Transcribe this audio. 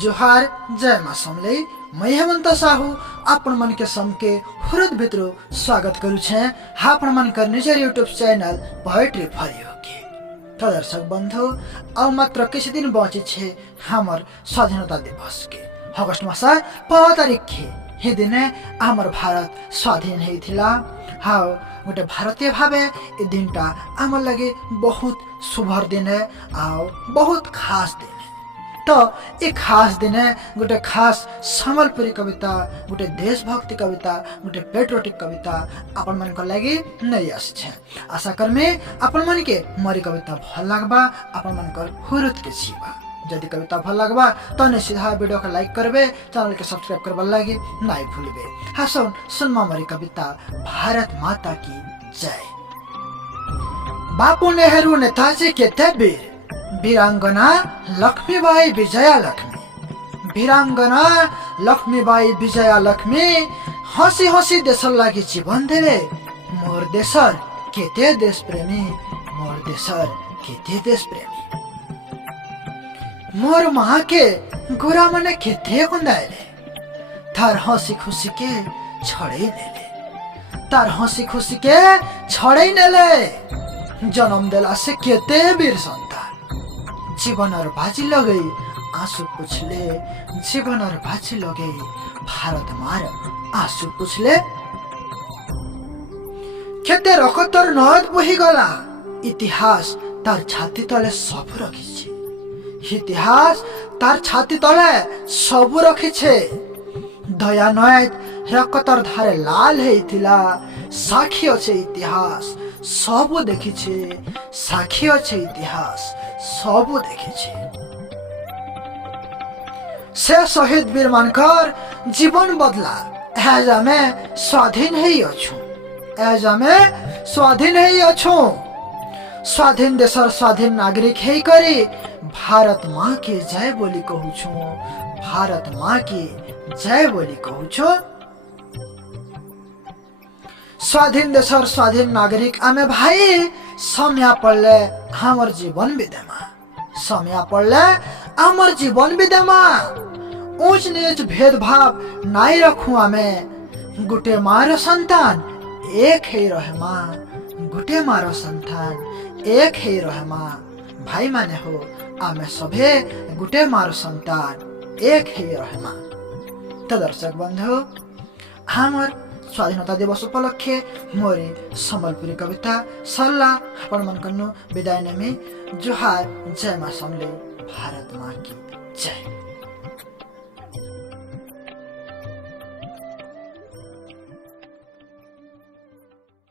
जोहार जय मां समले मैं हेमंत साहू आपण मन के सम के हृदय भित्र स्वागत करू छे आपण मन कर निजर YouTube channel poetry for you के। तो दर्शक बंधु अब मात्र किसी दिन बचे छे हमर स्वाधीनता दिवस के अगस्त मास 5 तारिख के हे दिने हमर भारत स्वाधीन हेथिला। हाउ गोटे भारतीय भावे ए दिनटा आमर लगे बहुत शुभ दिन है आ बहुत खास दिन है। तो एक खास दिन है गोटे खास सम्बलपुरी कविता गोटे देशभक्ति कविता गोटे पेट्रियोटिक कविता अपन मन को लगी नहीं आसे। आशा कर्मे अपन मन के मोरी कविता भल लगबा अपन मन को हुरुत के छीबा। यदि कविता भल लगबा तो ने सीधा वीडियो को लाइक करबे चैनल के सब्सक्राइब करबा लगी नहीं भूलबे। हासन सुनमा मोरी कविता भारत माता की जय। बापू नेहरू नेताजी के वीर वीरांगना लक्ष्मीबाई विजया लक्ष्मी वीरांगना लक्ष्मीबाई विजया लक्ष्मी हसी हसी देशर लागि जीवन देवे मोर देशर केते देश प्रेमी मोर देशर केते देश प्रेमी। मोर माँ के गोरा मने केते कुंदाइले थार हसी खुशी के छड़े नेले तार हसी खुशी के छड़े नेले जन्म देला से केते वीर संतान जीवन और बाजी लगे आंसू पुछले जीवन और बाजी लगे भारत मार आंसू पुछले केते रकतर नद बही गला इतिहास तार छाती तले सब रखिछे इतिहास तार छाती तले सब रखिछे दया नयत रकतर धारे लाल हेथिला साक्षी अच्छे इतिहास सब देखिछे साक्षी अच्छे इतिहास सब देखिछे। से शहीद वीर मानकर जीवन बदला एज आमे स्वाधीन ही अछु एज आमे स्वाधीन ही अछु स्वाधीन देशर स्वाधीन नागरिक है करी भारत माँ के जय बोली कहू छु भारत माँ की जय बोली कहू छु। स्वाधीन देशर स्वाधीन नागरिक आमे भाई समय पड़ले हमर जीवन विदेमा समय पड़ले हमर जीवन विदेमा ऊंच नीच भेदभाव नाई रखू आमे गुटे मारो संतान एक ही रहे माँ गुटे मारो संतान एक ही रहे माँ भाई माने हो आमे सभे गुटे मारो संतान एक ही रहे माँ। तो दर्शक बंधु हमर स्वाधीनता दिवस उपलक्षे मोरी सम्बलपुरी कविता सल्ला आपण मन कन्नु विदाय नेमे जोहार जय मां समले भारत मां की जय।